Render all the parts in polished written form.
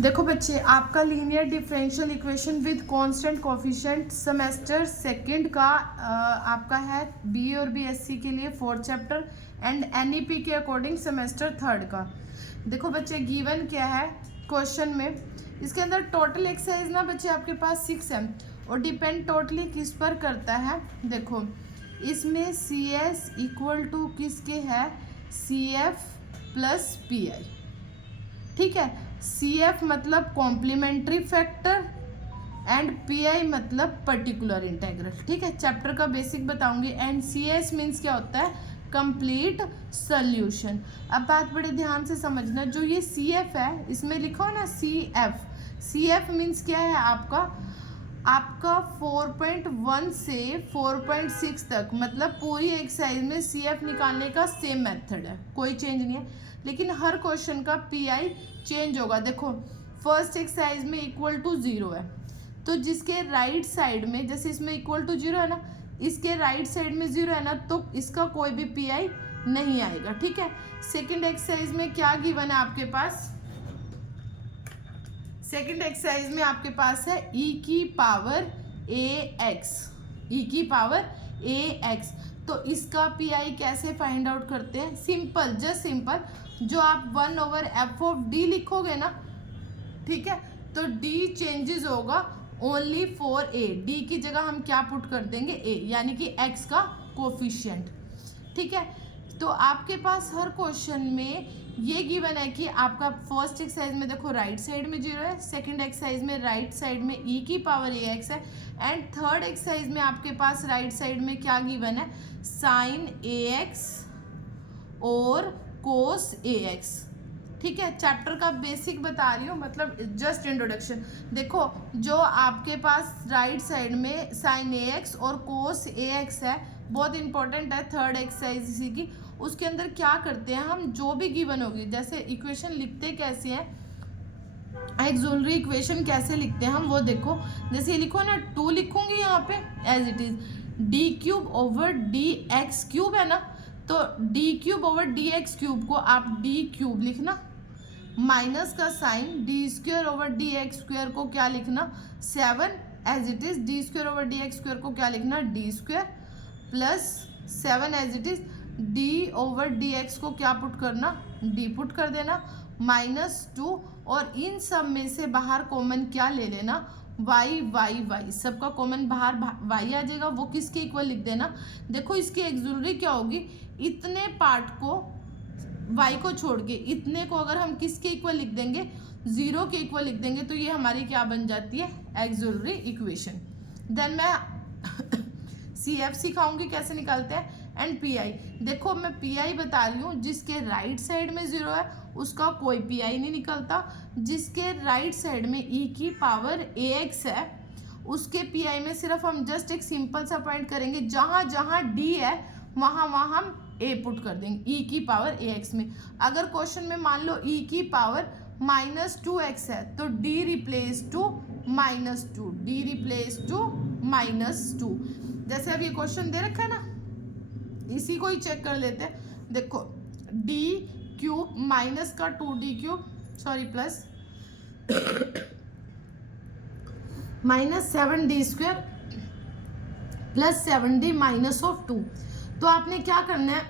देखो बच्चे, आपका linear differential equation with constant coefficient semester second का आपका है बी और बीएससी के लिए फोर्थ चैप्टर एंड एनईपी के अकॉर्डिंग सेमेस्टर थर्ड का। देखो बच्चे, गिवन क्या है क्वेश्चन में, इसके अंदर टोटल एक्सरसाइज ना बच्चे आपके पास 6 है और डिपेंड टोटली किस पर करता है। देखो इसमें सी एस इक्वल टू किसके है, C F plus P I. ठीक है, सी एफ मतलब complementary factor and P I मतलब पर्टिकुलर इंटेग्रल। ठीक है, चैप्टर का बेसिक बताऊंगी। एंड सी एस मीन्स क्या होता है, कंप्लीट सोल्यूशन। अब बात बड़े ध्यान से समझना, जो ये सी एफ है इसमें लिखो ना C F. C F means क्या है, आपका 4.1 से 4.6 तक, मतलब पूरी एक्सरसाइज में सी एफ निकालने का सेम मेथड है, कोई चेंज नहीं है। लेकिन हर क्वेश्चन का पी आई चेंज होगा। देखो फर्स्ट एक्सरसाइज में इक्वल टू 0 है, तो जिसके राइट साइड में, जैसे इसमें इक्वल टू 0 है ना, इसके राइट साइड में 0 है ना, तो इसका कोई भी पी आई नहीं आएगा। ठीक है, सेकंड एक्सरसाइज में क्या गिवन है आपके पास, सेकंड एक्सरसाइज में आपके पास है ई की पावर ए एक्स, ई की पावर ए एक्स। तो इसका पी आई कैसे फाइंड आउट करते हैं, सिंपल, जस्ट सिंपल, जो आप 1/f ऑफ डी लिखोगे ना, ठीक है, तो डी चेंजेस होगा ओनली फॉर ए। डी की जगह हम क्या पुट कर देंगे, ए, यानी कि एक्स का कोफिशिएंट। ठीक है, तो आपके पास हर क्वेश्चन में ये गिवन है कि आपका फर्स्ट एक्सरसाइज में देखो राइट साइड में 0 है, सेकंड एक्सरसाइज में राइट साइड में ई की पावर ए एक्स है, एंड थर्ड एक्सरसाइज में आपके पास राइट साइड में क्या गिवन है, साइन ए एक्स और कोस ए एक्स। ठीक है, चैप्टर का बेसिक बता रही हूँ, मतलब जस्ट इंट्रोडक्शन। देखो जो आपके पास राइट साइड में साइन ए एक्स और कोस ए एक्स है, बहुत इंपॉर्टेंट है, थर्ड एक्सरसाइज इसी की। उसके अंदर क्या करते हैं हम, जो भी गिवन होगी, जैसे इक्वेशन लिखते कैसे हैं, एक्सुलरी इक्वेशन कैसे लिखते हैं हम वो देखो। जैसे ये लिखो ना, 2 लिखूंगी यहाँ पे as it is, D cube over D X cube है ना, तो D cube over D X cube को आप डी क्यूब लिखना, माइनस का sign D square over D X square को क्या लिखना, 7 as it is, D square over D X square को क्या लिखना, D square, plus 7 as it is, D over D X को क्या पुट करना, डी पुट कर देना, -2, और इन सब में से बाहर कॉमन क्या ले लेना, वाई वाई वाई, सबका कॉमन बाहर वाई आ जाएगा, वो किसके इक्वल लिख देना। देखो इसकी एक्सुलरी क्या होगी, इतने पार्ट को वाई को छोड़ के इतने को अगर हम किसके इक्वल लिख देंगे, 0 के इक्वल लिख देंगे, तो ये हमारी क्या बन जाती है, एक्सुलरी इक्वेशन। देन मैं सी एफ सिखाऊंगी कैसे निकालते हैं, एंड पी आई। देखो मैं पी आई बता रही हूँ, जिसके राइट साइड में 0 है उसका कोई पी आई नहीं निकलता, जिसके राइट साइड में ई की पावर ए एक्स है उसके पी आई में सिर्फ हम जस्ट एक सिंपल सा पॉइंट करेंगे, जहाँ जहाँ डी है वहाँ वहाँ हम ए पुट कर देंगे, ई की पावर ए एक्स में। अगर क्वेश्चन में मान लो ई की पावर -2x है, तो D replace to -2, D replace to -2। जैसे अब ये क्वेश्चन दे रखा है ना, इसी को ही चेक कर लेते हैं। देखो डी क्यूब माइनस का 2d cube, sorry plus -7d square plus 7d -2। तो आपने क्या करना है,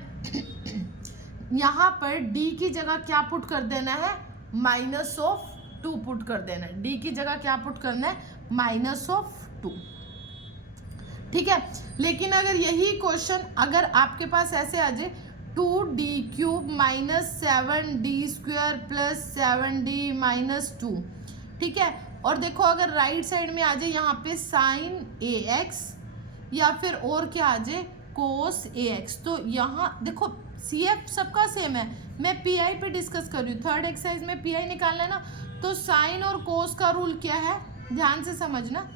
यहाँ पर d की जगह क्या पुट कर देना है, -2 पुट कर देना है। d की जगह क्या पुट करना है, -2। ठीक है, लेकिन अगर यही क्वेश्चन अगर आपके पास ऐसे आ जाए, 2d cube -7d square plus 7d -2, ठीक है, और देखो अगर राइट साइड में आ जाए यहाँ पे साइन ए एक्स, या फिर और क्या आ जाए, कोस ए एक्स, तो यहाँ देखो सी एफ सबका सेम है, मैं पी आई पे डिस्कस कर रही हूँ। थर्ड एक्सरसाइज में पी आई निकालना है ना, तो साइन और कोस का रूल क्या है, ध्यान से समझना।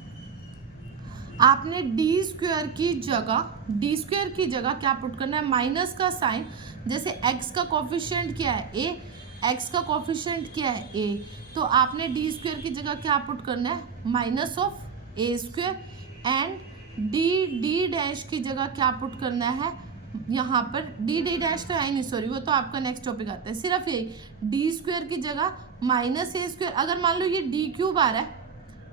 आपने डी स्क्वेयर की जगह क्या पुट करना है, माइनस का साइन, जैसे एक्स का कोफिशिएंट क्या है, ए, एक्स का कोफिशिएंट क्या है, ए, तो आपने डी स्क्वेयर की जगह क्या पुट करना है, -(a²), एंड डी डैश की जगह क्या पुट करना है, यहाँ पर डी डी डैश तो है ही नहीं, सॉरी वो तो आपका नेक्स्ट टॉपिक आता है। सिर्फ यही डी स्क्वायर की जगह माइनस ए स्क्वायर, अगर मान लो ये डी क्यूब आ रहा है,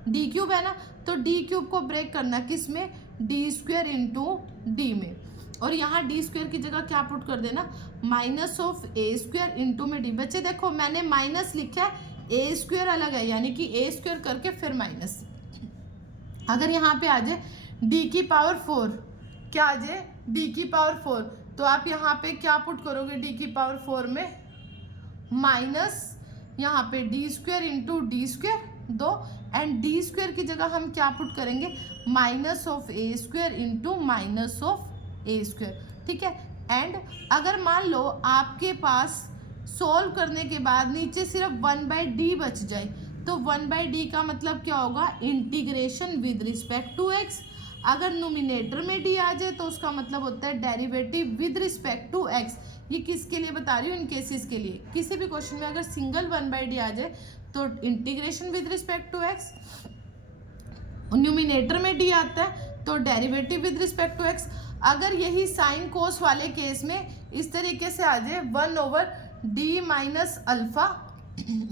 डी क्यूब है ना, तो डी क्यूब को ब्रेक करना किस में, डी स्क्वायर इंटू डी में, और यहाँ डी स्क्वायर की जगह क्या पुट कर देना, minus of A square into में डी। बच्चे देखो मैंने माइनस लिखा है, ए स्क्वायर अलग है, यानी कि ए स्क्वायर करके फिर माइनस। अगर यहाँ पे आ जाए डी की पावर 4, क्या आ जाए, डी की पावर 4, तो आप यहाँ पे क्या पुट करोगे, डी की पावर 4 में माइनस यहाँ पे D square into D square 2, and D square की जगह हम क्या पुट करेंगे, minus of A square into minus of A square, ठीक है। एंड अगर मान लो आपके पास सोल्व करने के बाद नीचे सिर्फ 1/d बच जाए, तो 1/d का मतलब क्या होगा, integration with respect to x। अगर नोमिनेटर में d आ जाए तो उसका मतलब होता है derivative with respect to x। ये किसके लिए बता रही हूँ, इन केसेस के लिए। किसी भी क्वेश्चन में अगर सिंगल 1/d आ जाए तो integration with respect to x, numerator में d आता है तो derivative with respect to x। अगर यही साइन कोस वाले केस में इस तरीके से आ जाए 1/d माइनस अल्फा,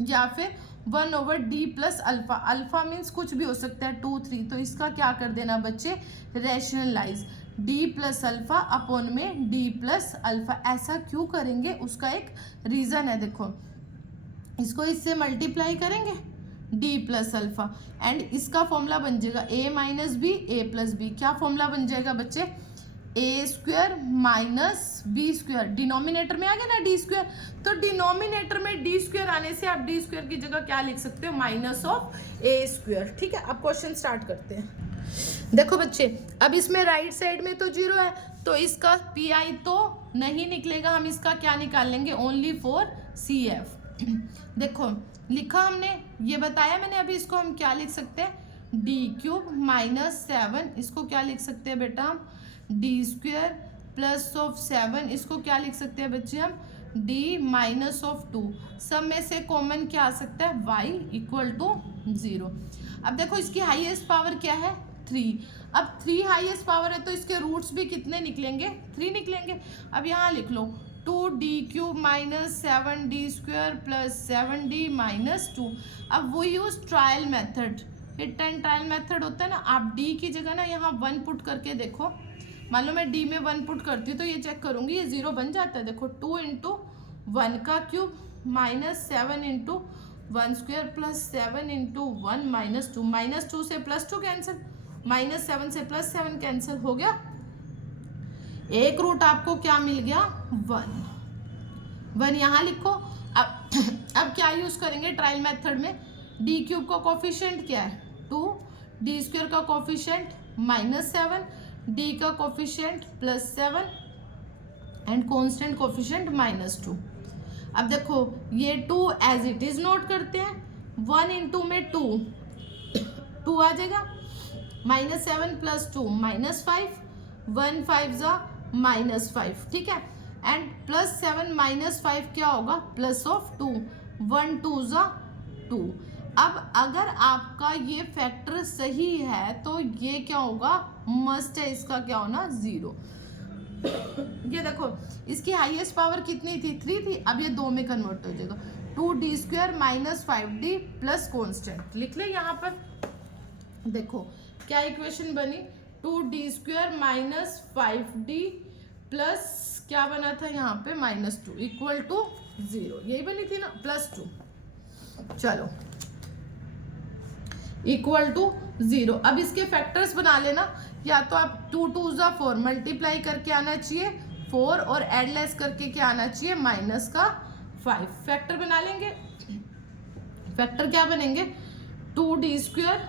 या फिर 1/d plus alpha, alpha means कुछ भी हो सकता है 2 3, तो इसका क्या कर देना बच्चे, rationalise, d plus alpha upon में d प्लस अल्फा। ऐसा क्यों करेंगे, उसका एक रीज़न है। देखो इसको इससे मल्टीप्लाई करेंगे d प्लस अल्फा, एंड इसका फॉर्मूला बन जाएगा a minus B A plus B. क्या फॉर्मूला बन जाएगा बच्चे, A square minus B square, denominator में आ गया ना डी स्क्वायर, तो डिनोमिनेटर में डी स्क्वायर आने से आप डी स्क्वायर की जगह क्या लिख सकते हो, माइनस ऑफ ए स्क्वायर, ठीक है। अब क्वेश्चन स्टार्ट करते हैं। देखो बच्चे, अब इसमें राइट साइड में तो 0 है, तो इसका पी आई तो नहीं निकलेगा, हम इसका क्या निकाल लेंगे, ओनली फॉर सी एफ। देखो लिखा हमने, ये बताया मैंने अभी, इसको हम क्या लिख सकते हैं, डी क्यूब माइनस 7, इसको क्या लिख सकते हैं बेटा हम, डी स्क्वायर प्लस ऑफ 7, इसको क्या लिख सकते हैं बच्चे हम, डी माइनस ऑफ 2। सब में से कॉमन क्या आ सकता है, y इक्वल टू 0। अब देखो इसकी हाईएस्ट पावर क्या है, 3। अब 3 हाईएस्ट पावर है तो इसके रूट्स भी कितने निकलेंगे, 3 निकलेंगे। अब यहाँ लिख लो 2d cube minus 7d square plus 7d minus 2। अब वो use trial method, hit and trial method होता है ना। आप d की जगह ना यहाँ 1 पुट करके देखो, मान लो मैं d में 1 पुट करती हूँ तो ये चेक करूँगी, ये 0 बन जाता है। देखो 2 इंटू 1 का cube minus 7 into 1 square plus 7 into 1 minus 2, minus 2 से प्लस 2 कैंसिल, माइनस 7 से प्लस 7 कैंसिल हो गया, एक रूट आपको क्या मिल गया, 1 यहाँ लिखो। अब क्या यूज करेंगे ट्रायल मेथड में, डी क्यूब का कोफिशिएंट क्या है 2, डी स्क्वायर का कोफिशिएंट माइनस 7, डी का coefficient plus 7 and constant coefficient minus 2। अब देखो ये 2 एज इट इज नोट करते हैं, 1 इंटू में 2 आ जाएगा, माइनस 7 प्लस 2 माइनस 5, 1 5 जा माइनस 5, ठीक है। एंड प्लस 7 माइनस 5 क्या होगा, प्लस ऑफ 2, 1 2 जा 2। अब अगर आपका ये फैक्टर सही है तो ये क्या होगा, मस्ट है इसका क्या होना, 0। ये देखो इसकी हाईएस्ट पावर कितनी थी, 3 थी, अब ये 2 में कन्वर्ट हो जाएगा, 2d square minus 5d plus constant. लिख ले यहाँ पर, देखो क्या इक्वेशन बनी, 2d square minus 5d plus क्या बना था यहाँ पे माइनस 2 इक्वल टू 0, यही बनी थी ना, प्लस 2, चलो इक्वल टू 0। अब इसके फैक्टर्स बना लेना, या तो आप 2 2 जा 4 मल्टीप्लाई करके आना चाहिए 4, और एडलेस करके क्या आना चाहिए, माइनस का 5। फैक्टर बना लेंगे, फैक्टर क्या बनेंगे, 2d स्क्वायर,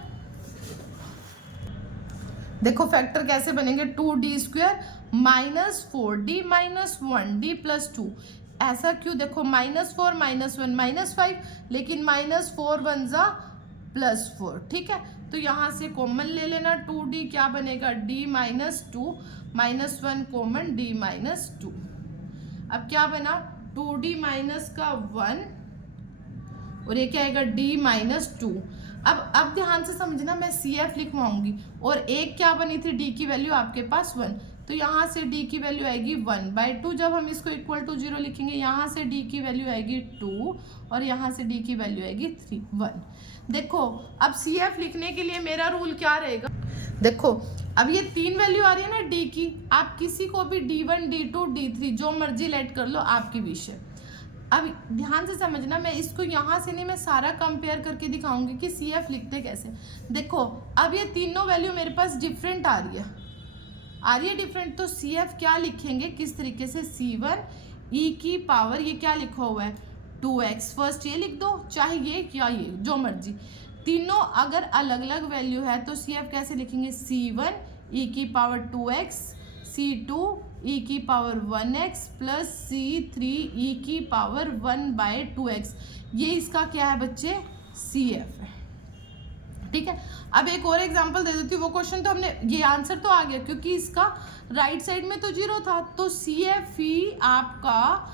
देखो फैक्टर कैसे बनेंगे, 2d square minus 4d minus 1d plus 2। ऐसा क्यों, देखो माइनस 4 माइनस 1 माइनस 5, लेकिन माइनस 4 1 जा प्लस 4, ठीक है। तो यहाँ से कॉमन ले लेना, 2d क्या बनेगा, d minus 2 minus 1 common d minus 2। अब क्या बना, 2d माइनस का 1 और ये क्या आएगा, d माइनस 2। अब ध्यान से समझना, मैं CF लिखवाऊंगी, और एक क्या बनी थी, d की वैल्यू आपके पास 1, तो यहाँ से d की वैल्यू आएगी 1/2। जब हम इसको इक्वल टू 0 लिखेंगे, यहाँ से d की वैल्यू आएगी 2 और यहाँ से d की वैल्यू आएगी 1। देखो अब CF लिखने के लिए मेरा रूल क्या रहेगा, देखो अब ये 3 वैल्यू आ रही है ना d की, आप किसी को भी d1 d2 d3 जो मर्जी लेट कर लो, आपकी विश है। अब ध्यान से समझना, मैं इसको यहाँ से नहीं, मैं सारा कंपेयर करके दिखाऊंगी कि CF लिखते कैसे। देखो अब ये तीनों वैल्यू मेरे पास डिफरेंट आ रही है डिफरेंट, तो CF क्या लिखेंगे किस तरीके से, C1 e की पावर, ये क्या लिखा हुआ है 2x, फर्स्ट ये लिख दो, चाहे ये या ये जो मर्जी, तीनों अगर अलग अलग वैल्यू है तो CF कैसे लिखेंगे, C1 e की पावर 2x, C2 e की power 1x plus C3 e की पावर 1/2x। ये इसका क्या है बच्चे, CF है। ठीक है, अब एक और एग्जांपल दे देती हूँ। वो क्वेश्चन तो हमने, ये आंसर तो आ गया क्योंकि इसका राइट साइड में तो 0 था, तो CF ही आपका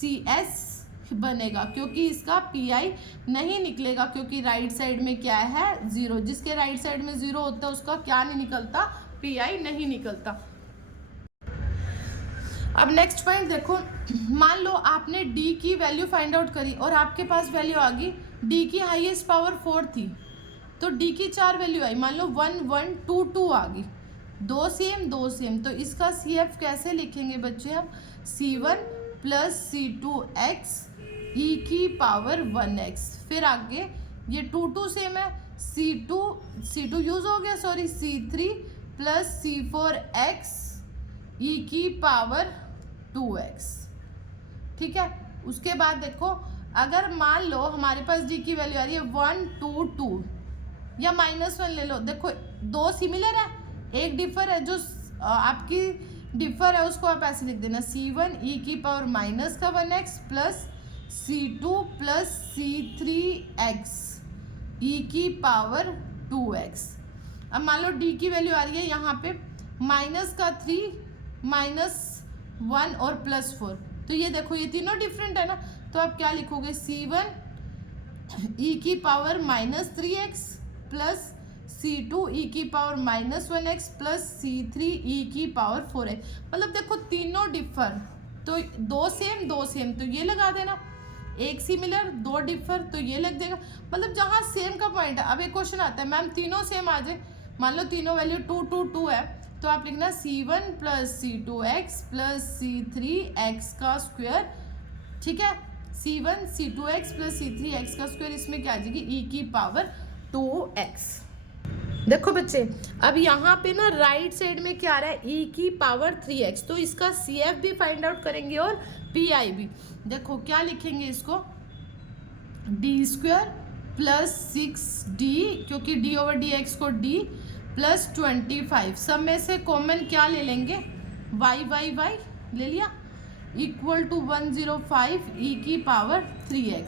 CS बनेगा क्योंकि इसका PI नहीं निकलेगा, क्योंकि राइट साइड में क्या है 0। जिसके राइट साइड में 0 होता है उसका क्या नहीं निकलता, PI नहीं निकलता। अब नेक्स्ट पॉइंट देखो, मान लो आपने D की वैल्यू फाइंड आउट करी और आपके पास वैल्यू आ गई, D की हाईएस्ट पावर 4 थी, तो D की 4 वैल्यू आई, मान लो 1 1 2 2 आ गई, 2 सेम, तो इसका CF कैसे लिखेंगे बच्चे हम, C1 प्लस C2x e की पावर 1x। फिर आगे ये 2 2 सेम है, C2 यूज हो गया, sorry, C3 plus C4x e की पावर 2x। ठीक है, उसके बाद देखो अगर मान लो हमारे पास D की वैल्यू आ रही है 1 2 2 या -1 ले लो, देखो दो सिमिलर है, एक डिफर है, जो आपकी डिफर है उसको आप ऐसे लिख देना, C1 e की पावर माइनस का 1x plus C2 plus C3x e की पावर 2x। अब मान लो D की वैल्यू आ रही है यहाँ पे माइनस का 3 -1 और +4, तो ये देखो ये तीनों डिफरेंट है ना, तो आप क्या लिखोगे, C1 e की power -3x plus C2 e की power -1x plus C3 e की पावर 4x। मतलब देखो तीनों डिफर, तो दो सेम तो ये लगा देना, एक सिमिलर दो डिफर तो ये लग जाएगा, मतलब जहाँ सेम का पॉइंट है। अब एक क्वेश्चन आता है मैम तीनों सेम आ जाए, मान लो तीनों वैल्यू 2 2 2 है, तो आप लिखना C1 plus C2x plus C3x का स्क्वायर। ठीक है, C1 C2x प्लस C3x का स्क्वायर, इसमें क्या आ जाएगी e की पावर 2x। देखो बच्चे अब यहाँ पे ना राइट साइड में क्या आ रहा है, e की पावर 3x, तो इसका CF भी फाइंड आउट करेंगे और PI भी। देखो क्या लिखेंगे इसको, d² प्लस 6d, क्योंकि d/dx को d प्लस 25, सब में से कॉमन क्या ले लेंगे, y ले लिया, इक्वल टू 105 e की पावर 3x।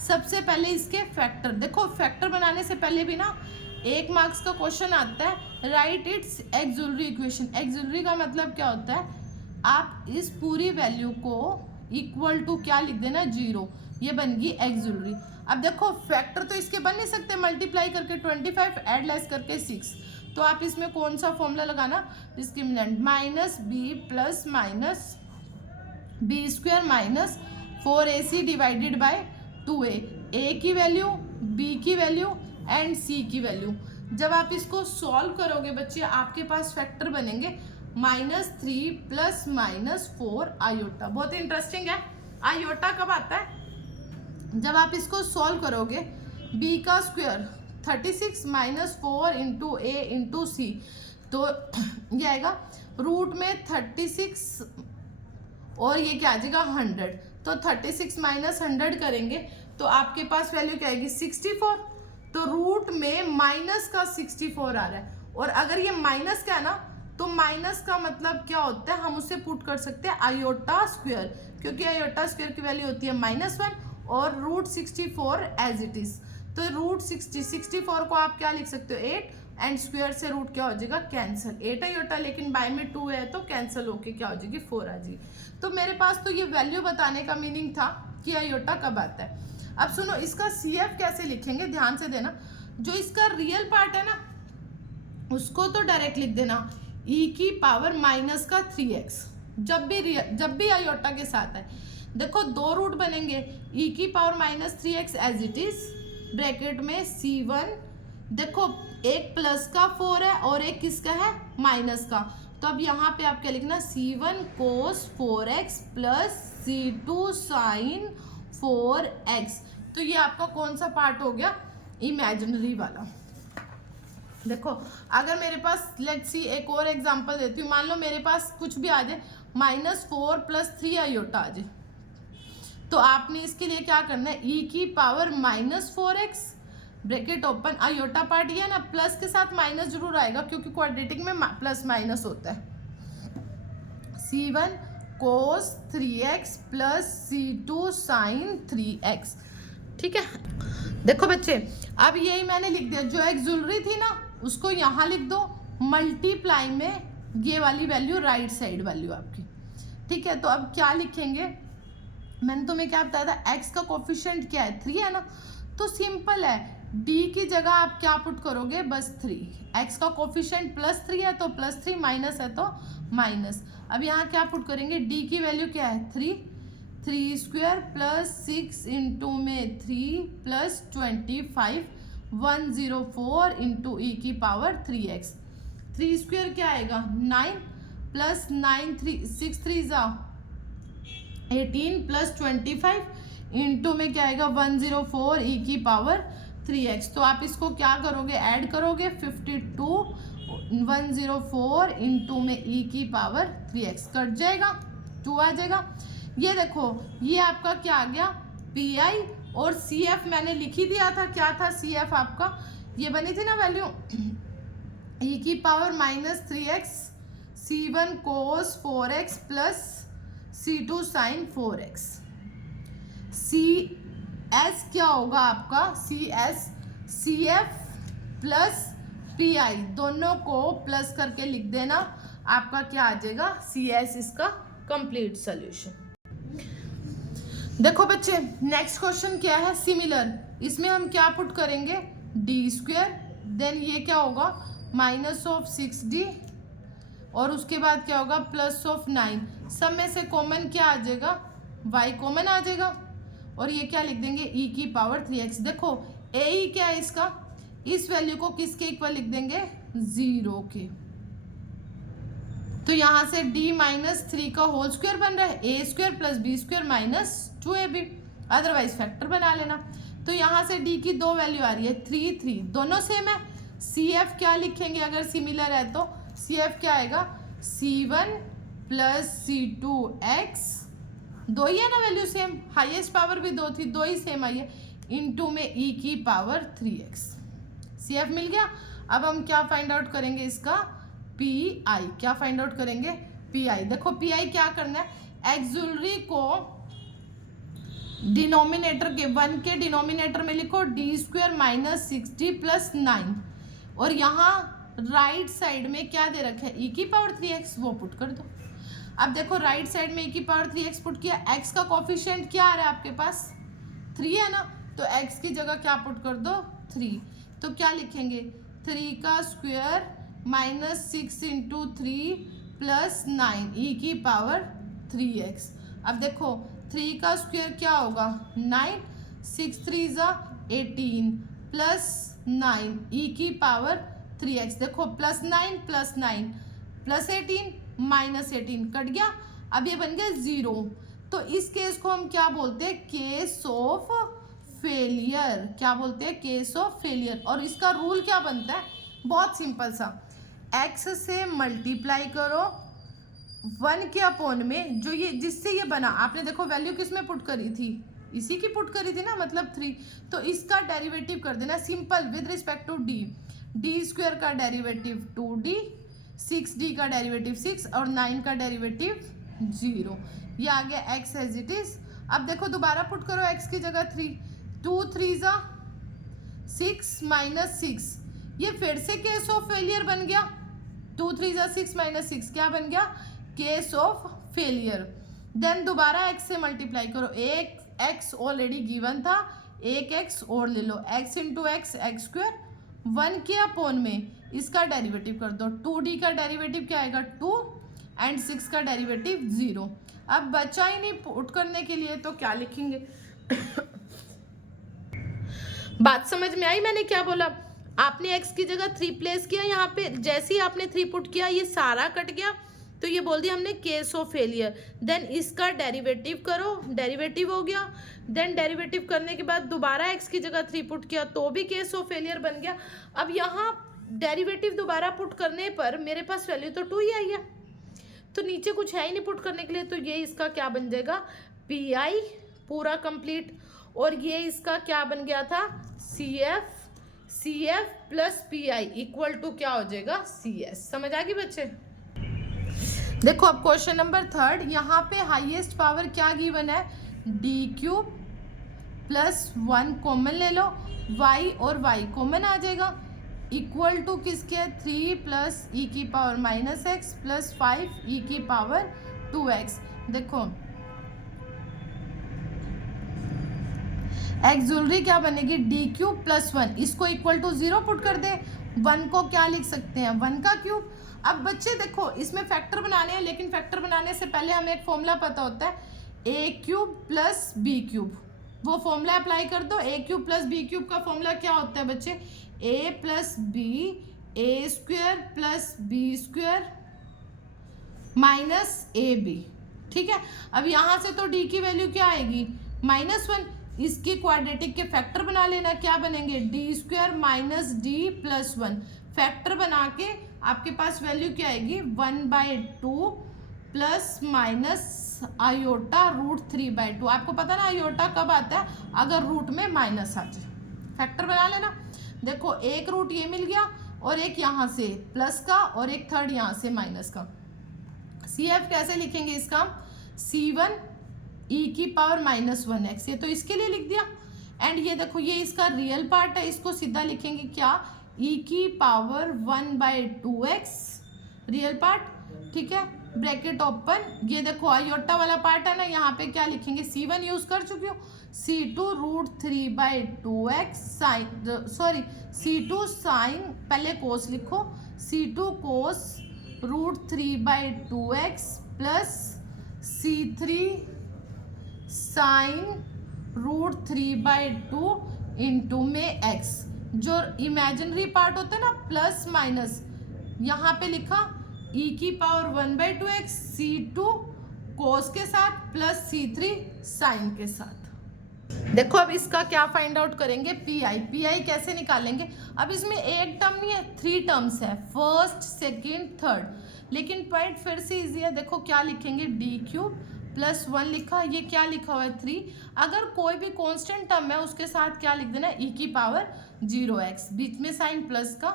सबसे पहले इसके फैक्टर, देखो फैक्टर बनाने से पहले भी ना 1 मार्क्स का क्वेश्चन आता है, right it's axillary equation. Axillary का मतलब क्या होता है, आप इस पूरी वैल्यू को इक्वल टू क्या लिख देना, 0, ये बन गई एक्सिलरी। अब देखो फैक्टर तो इसके बन नहीं सकते, मल्टीप्लाई करके 25 ऐड लेस करके 6, तो आप इसमें कौन सा फॉर्मूला लगाना, discriminant -b plus -b² -4ac divided by 2a, a की वैल्यू, b की वैल्यू एंड c की वैल्यू। जब आप इसको सॉल्व करोगे बच्चे, आपके पास फैक्टर बनेंगे -3 प्लस -4 आयोटा। बहुत इंटरेस्टिंग है, आयोटा कब आता है, जब आप इसको सॉल्व करोगे, b का square 36 -4 into a into c, तो ये आएगा रूट में 36 और ये क्या आ जाएगा 100, तो 36 माइनस 100 करेंगे तो आपके पास वैल्यू क्या आएगी 64, तो रूट में माइनस का 64 आ रहा है। और अगर ये माइनस का है ना, तो माइनस का मतलब क्या होता है, हम उससे पुट कर सकते हैं आयोटा स्क्वायर, क्योंकि आयोटा स्क्वायर की वैल्यू होती है -1 और रूट 64 एज इट इज, तो रूट 64 को आप क्या लिख सकते हो 8, एंड स्क्वायर से रूट क्या हो जाएगा कैंसिल, 8 आयोटा, लेकिन बाय में 2 है तो कैंसिल होके क्या हो जाएगी 4 आ जाएगी। तो मेरे पास तो ये वैल्यू बताने का मीनिंग था कि आयोटा कब आता है। अब सुनो इसका CF कैसे लिखेंगे, ध्यान से देना, जो इसका रियल पार्ट है ना उसको तो डायरेक्ट लिख देना, ई की पावर माइनस का 3x, जब भी आयोटा के साथ है। देखो दो रूट बनेंगे, ई की power minus 3x as it is bracket में C1, देखो एक प्लस का 4 है और एक किसका है, माइनस का। तो अब यहाँ पे आप क्या लिखना, C1 cos 4x plus C2 sin 4x। तो ये आपका कौन सा पार्ट हो गया, इमेजिनरी वाला। देखो अगर मेरे पास लेट्स सी एक और एग्जांपल देती हूँ, मान लो मेरे पास कुछ भी आ जाए -4 + 3 आयोटा आ जाए, तो आपने इसके लिए क्या करना है, ई की power -4x bracket open, iota part ये है ना, प्लस के साथ माइनस जरूर आएगा क्योंकि क्वाड्रेटिक में प्लस माइनस होता है। C1 cos 3x plus C2 sin 3x, ठीक है। देखो बच्चे अब यही मैंने लिख दिया, जो एक्सुलरी थी ना उसको यहाँ लिख दो, मल्टीप्लाई में ये वाली वैल्यू राइट साइड वैल्यू आपकी, ठीक है। तो अब क्या लिखेंगे, मैंने तुम्हें क्या बताया था, x का कोफिशिएंट क्या है, 3 है ना, तो सिंपल है, d की जगह आप क्या पुट करोगे, बस 3। x का कोफिशिएंट +3 है तो +3, माइनस है तो माइनस। अब यहाँ क्या पुट करेंगे, d की वैल्यू क्या है 3 स्क्वायर प्लस 6 इंटू में 3 प्लस 25 104 इंटू ई की पावर 3x। 3 स्क्वायर क्या आएगा 9 प्लस 6 3 18 प्लस 25 इंटू में क्या आएगा 104 ई की पावर 3x। तो आप इसको क्या करोगे, ऐड करोगे 52 104 इंटू में ई की पावर 3x, कट जाएगा 2 आ जाएगा। ये देखो ये आपका क्या आ गया, PI और CF मैंने लिख ही दिया था, क्या था CF आपका, ये बनी थी ना वैल्यू, ई की power -3x C1 cos 4x plus C2 sin 4x। CS क्या होगा आपका, CS CF प्लस PI दोनों को प्लस करके लिख देना, आपका क्या आ जाएगा CS, इसका कंप्लीट सोल्यूशन। देखो बच्चे नेक्स्ट क्वेश्चन क्या है, सिमिलर, इसमें हम क्या पुट करेंगे, d², देन ये क्या होगा -6d और उसके बाद क्या होगा +9, सब में से कॉमन क्या आ जाएगा, y कॉमन आ जाएगा और ये क्या लिख देंगे e की पावर 3x। देखो a क्या है इसका, इस वैल्यू को किसके इक्वल लिख देंगे, 0 के। तो यहाँ से d-3 का होल स्क्वायर बन रहा है, a² plus b² -2ab, otherwise factor बना लेना। तो यहाँ से d की दो वैल्यू आ रही है 3 3, दोनों सेम है। CF क्या लिखेंगे अगर सिमिलर है तो, CF क्या आएगा C1 प्लस C2x, दो ही है ना वैल्यू सेम, हाईएस्ट पावर भी दो थी, दो ही सेम आई है, इंटू में e की पावर 3x। CF मिल गया। अब हम क्या फाइंड आउट करेंगे, इसका PI, क्या फाइंड आउट करेंगे PI। देखो PI क्या करना है, एक्सुलरी को डिनोमिनेटर के 1 के डिनोमिनेटर में लिखो d² -6d प्लस 9 और यहाँ राइट साइड में क्या दे रखा है, e की पावर 3x, वो पुट कर दो। अब देखो राइट साइड में e की पावर 3x पुट किया, x का कोफिशिएंट क्या आ रहा है आपके पास 3 है ना, तो x की जगह क्या पुट कर दो 3। तो क्या लिखेंगे 3 का स्क्वायर -6 इंटू 3 प्लस 9 ई की पावर 3x। अब देखो 3 का स्क्वायर क्या होगा 9, 6 3 18 प्लस 9 ई की पावर 3x। देखो +9 प्लस 9 प्लस 18 -18 कट गया, अब ये बन गया 0। तो इस केस को हम क्या बोलते हैं, केस ऑफ फेलियर, क्या बोलते हैं, केस ऑफ फेलियर। और इसका रूल क्या बनता है, बहुत सिंपल सा, x से मल्टीप्लाई करो 1 के अपॉन में जो ये जिससे ये बना, आपने देखो वैल्यू किस में पुट करी थी, इसी की पुट करी थी ना, मतलब 3, तो इसका डेरिवेटिव कर देना simple with respect to d² का डेरिवेटिव 2d, 6d का डेरिवेटिव 6 और 9 का डेरिवेटिव 0। ये आ गया x एज इट इज। अब देखो दोबारा पुट करो x की जगह 3, 2 3 6 -6, ये फिर से केस ऑफ फेलियर बन गया, 2 3 6 -6 क्या बन गया, केस ऑफ फेलियर। देन दोबारा x से मल्टीप्लाई करो, एक x ऑलरेडी गिवन था, एक x और ले लो, x इंटू x x² 1 के अपोन में इसका डेरिवेटिव कर दो। 2d का डेरिवेटिव क्या आएगा 2 एंड 6 का डेरिवेटिव 0। अब बचा ही नहीं पुट करने के लिए, तो क्या लिखेंगे? बात समझ में आई मैंने क्या बोला? आपने x की जगह 3 प्लेस किया, यहाँ पे जैसे ही आपने 3 पुट किया ये सारा कट गया, तो ये बोल दिया हमने केस ऑफ फेलियर। देन इसका डेरिवेटिव करो, डेरिवेटिव हो गया। देन डेरिवेटिव करने के बाद दोबारा x की जगह 3 पुट किया तो भी केस ऑफ फेलियर बन गया। अब यहाँ डेरिवेटिव दोबारा पुट करने पर मेरे पास वैल्यू तो 2 ही आई है, तो नीचे कुछ है ही नहीं पुट करने के लिए, तो ये इसका क्या बन जाएगा पी आई पूरा कंप्लीट। और ये इसका क्या बन गया था C F plus P I equal to क्या हो जाएगा सी एस। समझ आ गई बच्चे? देखो अब क्वेश्चन नंबर 3, यहाँ पे हाईएस्ट पावर क्या गिवन है डी क्यूब प्लस 1 कॉमन ले लो, y और y कॉमन आ जाएगा, इक्वल टू किसके 3 प्लस ई की पावर माइनस एक्स प्लस 5 ई की पावर 2x। देखो एक्सुलरी क्या बनेगी डी क्यूब प्लस 1, इसको इक्वल टू 0 पुट कर दे, 1 को क्या लिख सकते हैं 1 का क्यूब। अब बच्चे देखो इसमें फैक्टर बनाने हैं, लेकिन फैक्टर बनाने से पहले हमें एक फॉर्मूला पता होता है A cube plus B cube, वो फॉर्मूला अप्लाई कर दो। A cube plus B cube का फॉर्मूला क्या होता है बच्चे A plus B A square plus B square minus A B. ठीक है, अब यहाँ से तो डी की वैल्यू क्या आएगी -1, इसकी क्वाड्रेटिक के फैक्टर बना लेना, क्या बनेंगे D square minus D plus 1। Factor बना के आपके पास वैल्यू क्या आएगी 1/2 प्लस माइनस आयोटा √3/2। आपको पता ना आयोटा कब आता है अगर रूट में माइनस आ जाए। फैक्टर बना लेना। देखो एक रूट ये मिल गया और एक यहाँ से प्लस का और एक थर्ड यहाँ से माइनस का। सी एफ कैसे लिखेंगे इसका C1 ई की पावर -1x, ये तो इसके लिए लिख दिया। एंड ये देखो ये इसका रियल पार्ट है, इसको सीधा लिखेंगे क्या ई की पावर 1/2x रियल पार्ट। ठीक है, ब्रैकेट ओपन। ये देखो आयोटा वाला पार्ट है ना, यहाँ पे क्या लिखेंगे C1 यूज कर चुकी हूँ, C2 √3/2x sign, sorry C2 sign, पहले कोस लिखो, C2 cos √3/2x plus C3 sine √3/2 into में x। जो इमेजिनरी पार्ट होता है ना प्लस माइनस, यहाँ पे लिखा e की पावर 1/2x C2 कोस के साथ प्लस C3 साइन के साथ। देखो अब इसका क्या फाइंड आउट करेंगे पी आई कैसे निकालेंगे? अब इसमें एक टर्म नहीं है 3 टर्म्स है, फर्स्ट सेकेंड थर्ड, लेकिन पॉइंट फिर से इजी है। देखो क्या लिखेंगे डी क्यूब प्लस 1 लिखा, ये क्या लिखा हुआ है 3। अगर कोई भी कांस्टेंट टर्म है उसके साथ क्या लिख देना ई की पावर 0x, बीच में साइन प्लस का,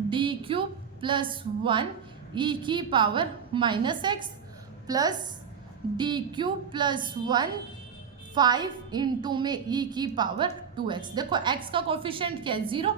डी क्यूब प्लस 1 ई की power -x plus D cube plus 1 5 into में ई की पावर 2x। देखो x का कोफिशिएंट क्या है 0,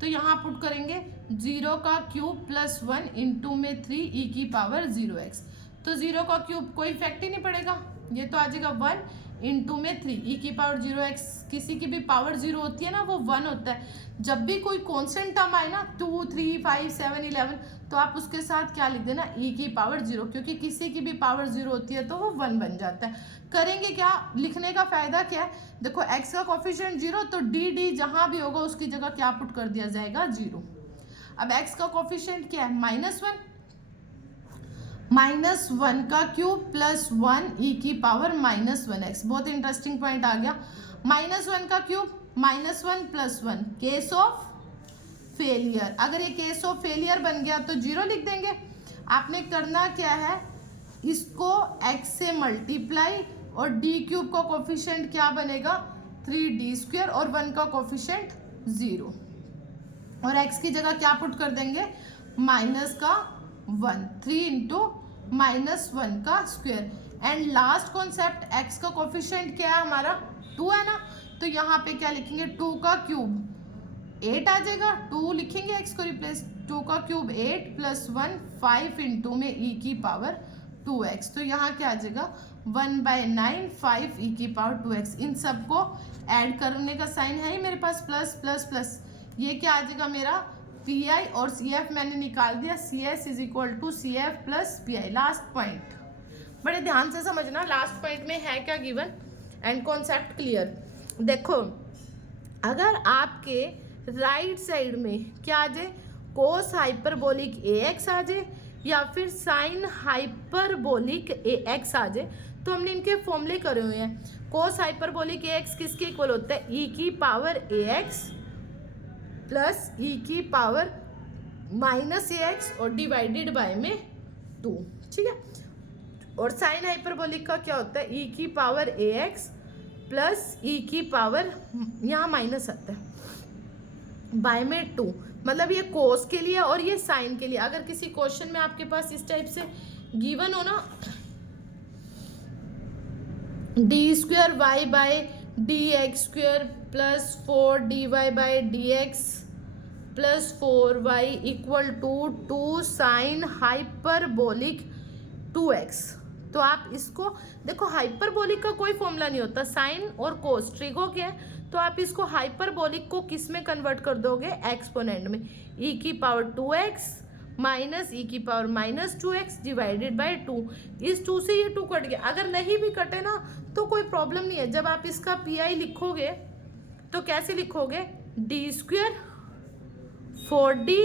तो यहाँ पुट करेंगे 0 का क्यूब प्लस 1 इंटू में 3 ई की पावर 0x। तो 0 का क्यूब कोई इफेक्ट ही नहीं पड़ेगा, ये तो आ जाएगा 1 इंटू में 3 ई की पावर 0x। किसी की भी पावर 0 होती है ना वो 1 होता है। जब भी कोई कॉन्स्टेंट टर्म आए ना 2 3 5 7 11, तो आप उसके साथ क्या लिख देना ई की पावर 0, क्योंकि किसी की भी पावर 0 होती है तो वो 1 बन जाता है। करेंगे क्या, लिखने का फायदा क्या है, देखो x का कोफिशिएंट 0, तो डी जहाँ भी होगा उसकी जगह क्या पुट कर दिया जाएगा 0। अब x का कोफिशिएंट क्या है -1 का क्यूब प्लस 1 ई की पावर -1x। बहुत इंटरेस्टिंग पॉइंट आ गया। -1 का cube -1 plus 1 case of failure. अगर ये केस ऑफ फेलियर बन गया तो 0 लिख देंगे। आपने करना क्या है, इसको x से मल्टीप्लाई, और डी क्यूब का कोफिशिएंट क्या बनेगा 3d² और 1 का कोफिशिएंट 0, और x की जगह क्या पुट कर देंगे -1 3 इंटू -1 का square. And last concept x का कोफिशिएंट क्या है हमारा 2 है ना, तो यहाँ पे क्या लिखेंगे 2 का क्यूब 8 आ जाएगा, 2 लिखेंगे x को रिप्लेस, 2 का क्यूब 8 प्लस 1 5 इंटू में e की पावर 2x। तो यहाँ क्या आ जाएगा 1/9 5 e की पावर 2x। इन सबको ऐड करने का साइन है ही मेरे पास प्लस प्लस प्लस, ये क्या आ जाएगा मेरा पी आई, और सी एफ मैंने निकाल दिया, C S is equal to C F plus P I. Last point बड़े ध्यान से समझना, लास्ट पॉइंट में है क्या गिवन एंड कॉन्सेप्ट क्लियर। देखो अगर आपके राइट साइड में क्या आ जाए, कोस हाइपरबोलिक ए एक्स आ जाए या फिर साइन हाइपरबोलिक ए एक्स आ जाए, तो हमने इनके फॉर्मूले करे हुए हैं। कोस हाइपरबोलिक ए एक्स किसके इक्वल होता है, ई की पावर ए एक्स प्लस ई की पावर माइनस ए एक्स और डिवाइडेड बाय में 2, ठीक है। और साइन हाइपरबोलिक का क्या होता है, ई की पावर ए एक्स प्लस ई की पावर, यहाँ माइनस आता है, बाय में 2। मतलब ये कोस के लिए और ये साइन के लिए। अगर किसी क्वेश्चन में आपके पास इस टाइप से गिवन हो ना, D square Y by D X square plus 4 D Y by D X plus 4 Y equal to 2 sine hyperbolic 2x, तो आप इसको देखो, हाइपरबोलिक का कोई फॉर्मूला नहीं होता, साइन और कोस ट्रिगो के है, तो आप इसको हाइपरबोलिक को किस में कन्वर्ट कर दोगे, एक्सपोनेंट में, e की पावर 2x माइनस ई की power minus 2x divided by 2। इस 2 से ये 2 कट गया, अगर नहीं भी कटे ना तो कोई प्रॉब्लम नहीं है। जब आप इसका पी आई लिखोगे तो कैसे लिखोगे, डी स्क्वायर 4d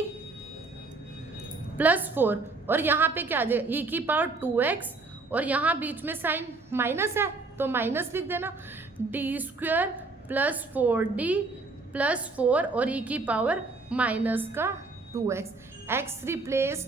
प्लस 4, और यहाँ पे क्या आ जाएगा, ई की पावर 2x, और यहाँ बीच में साइन माइनस है तो माइनस लिख देना, D square plus 4d plus 4 और ई की पावर माइनस का 2x, x replace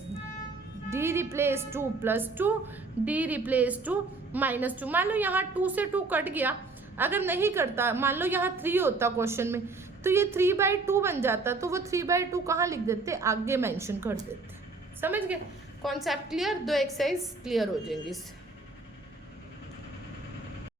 d replace 2 plus 2, d replace 2 minus 2। मान लो यहाँ 2 से 2 कट गया, अगर नहीं करता, मान लो यहाँ 3 होता क्वेश्चन में, तो ये 3/2 बन जाता, तो वो 3/2 कहाँ लिख देते, आगे मेंशन कर देते। समझ गए कॉन्सेप्ट क्लियर, 2 एक्सरसाइज क्लियर हो जाएंगी इससे।